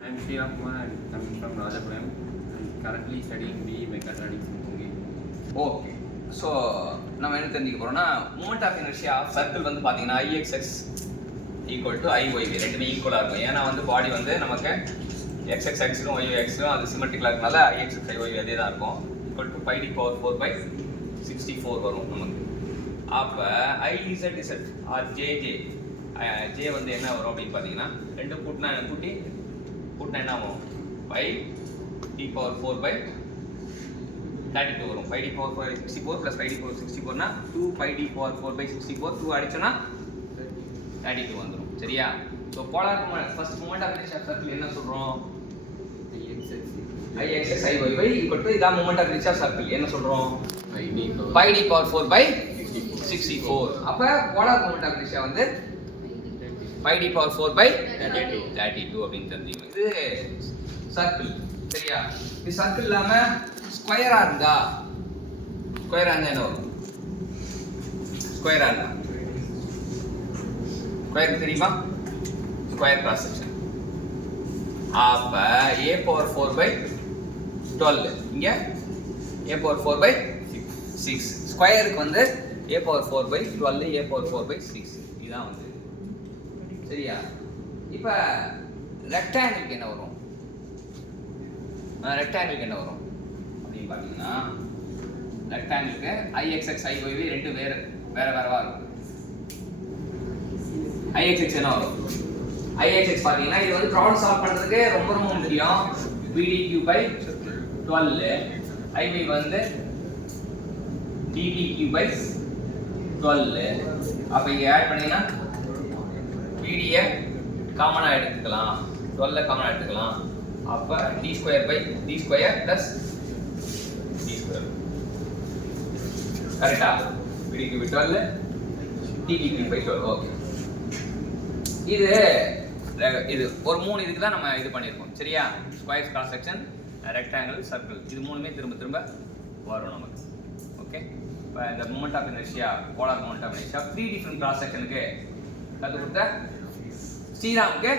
I'm Shriya Kumar. I'm coming from Rajapuram. I'm currently studying BE Mechatronics in Pungi. Okay so நம்ம என்ன தெரிஞ்சுக்க போகிறோம்னா moment of inertia of circle வந்து பார்த்தீங்கன்னா Ixx equal to ஐஒய்வி ரெண்டுமே ஈக்குவலாக இருக்கும். ஏன்னா வந்து பாடி வந்து நமக்கு எக்ஸ்எக்ஸ் எக்ஸும் ஒய்எக்ஸும் அது சிமெட்ரிக்கலாக இருக்கனால ஐஎக்ஸ்எக்ஸ் ஐஒய்வி அதே தான் இருக்கும். Equal to pi D power 4/64 வரும் நமக்கு. அப்போ ஐஇசட் ஆர் ஜேஜே ஜே வந்து என்ன வரும் அப்படின்னு பார்த்தீங்கன்னா ரெண்டும் கூட்டினா என்ன ஆகும்? பை டி பவர் 4/32 வரும். Pi D power 64 plus pi D power 64னா 2 பை டி பவர் 4/64 2 அடிச்சோன்னா 32 வந்துடும். சரியா? So polar first moment of inertia circle என்ன சொல்கிறோம்? ஐஎக்ஸ்எஸ் ஐஒய் ஈக்குவல் டு இதான் மூமெண்ட் ஆஃப் இனர்ஷியா சர்க்கிள் என்ன சொல்கிறோம்? Pi D power 4/64. அப்போ போலார் மூமெண்ட் ஆஃப் இனர்ஷியா வந்து பை டி பவர் 4/32 அப்படின்னு தெரிஞ்சுக்கணும். இது சர்க்கிள். சரியா? இது சர்க்கிள் இல்லாம ஸ்கொயரா இருந்தா என்ன வரும்? ஸ்கொயரா இருந்தா ஸ்கொயர் தெரியுமா? Square cross section. அப்ப a பவர் 4/12 இங்க a பவர் 4/6 ஸ்கொயருக்கு வந்து a பவர் 4/12 a பவர் 4/6 இதான் வந்து. சரியா? இப்போ ரெக்டாங்கிளுக்கு என்ன வரும்? ரெக்டாங்கிளுக்கு என்ன வரும் அப்படின்னு பார்த்தீங்கன்னா ரெக்டாங்கிளுக்கு ஐஎக்ஸ்எக்ஸ் ஐஒய்வி ரெண்டு வேறவா இருக்கும். ஐஎக்ஸ்எக்ஸ் என்ன வரும்? ஐஎக்ஸ்எக்ஸ் பார்த்தீங்கன்னா இது வந்து ப்ராப்ளம் சால்வ் பண்ணுறதுக்கு ரொம்ப முக்கியம். BDQ/12 ஐஒய் வந்து DDQ/12. அப்போ இங்கே ஆட் பண்ணீங்கன்னா பிடியை காமனாக எடுத்துக்கலாம், 12 காமனாக எடுத்துக்கலாம். அப்போ d² + d². கரெக்டா? BDQ/12 DDQ/12. ஓகே. இது ஒரு 3 இதுக்கு தான் நம்ம இது பண்ணியிருக்கோம். சரியா? Square cross section, rectangle, circle இது மூணுமே திரும்ப வரும் நமக்கு. ஓகே. இப்போ இந்த moment of inertia polar moment of inertia 3 different cross செக்ஷனுக்கு கற்றுக் கொடுத்த ஸ்ரீராமுக்கு